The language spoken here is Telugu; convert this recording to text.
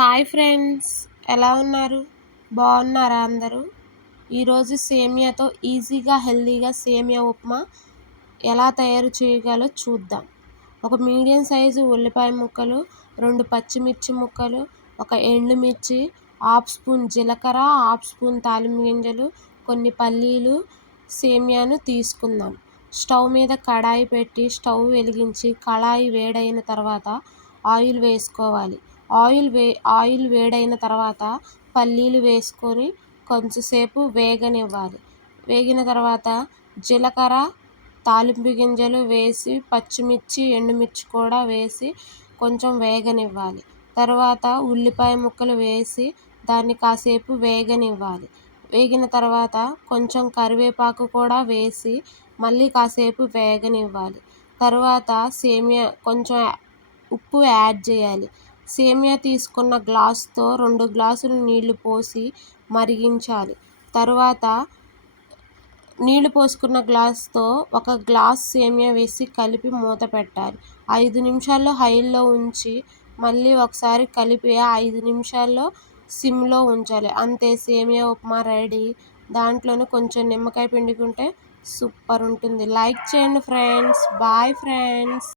హాయ్ ఫ్రెండ్స్, ఎలా ఉన్నారు? బాగున్నారా అందరూ? ఈరోజు సేమియాతో ఈజీగా హెల్తీగా సేమియా ఉప్మా ఎలా తయారు చేయగలో చూద్దాం. ఒక మీడియం సైజు ఉల్లిపాయ ముక్కలు, 2 పచ్చిమిర్చి ముక్కలు, ఒక ఎండుమిర్చి, హాఫ్ స్పూన్ జీలకర్ర, హాఫ్ స్పూన్ తాలింపు గింజలు, కొన్ని పల్లీలు, సేమియాను తీసుకుందాం. స్టవ్ మీద కడాయి పెట్టి స్టవ్ వెలిగించి కడాయి వేడైన తర్వాత ఆయిల్ వేసుకోవాలి. ఆయిల్ వేడైన తర్వాత పల్లీలు వేసుకొని కొంచెంసేపు వేగనివ్వాలి. వేగిన తర్వాత జీలకర్ర, తాలింపు గింజలు వేసి పచ్చిమిర్చి, ఎండుమిర్చి కూడా వేసి కొంచెం వేగనివ్వాలి. తర్వాత ఉల్లిపాయ ముక్కలు వేసి దాన్ని కాసేపు వేగనివ్వాలి. వేగిన తర్వాత కొంచెం కరివేపాకు కూడా వేసి మళ్ళీ కాసేపు వేగనివ్వాలి. తర్వాత సేమియా కొంచెం ఉప్పు యాడ్ చేయాలి. సేమియా తీసుకున్న గ్లాసుతో 2 గ్లాసులు నీళ్లు పోసి మరిగించాలి. తరువాత నీళ్లు పోసుకున్న గ్లాసుతో 1 గ్లాస్ సేమియా వేసి కలిపి మూత పెట్టాలి. 5 నిమిషాల్లో హైలో ఉంచి మళ్ళీ ఒకసారి కలిపి 5 నిమిషాల్లో సిమ్లో ఉంచాలి. అంతే, సేమియా ఉప్మా రెడీ. దాంట్లోనే కొంచెం నిమ్మకాయ పిండుకుంటే సూపర్ ఉంటుంది. లైక్ చేయండి ఫ్రెండ్స్. Bye friends.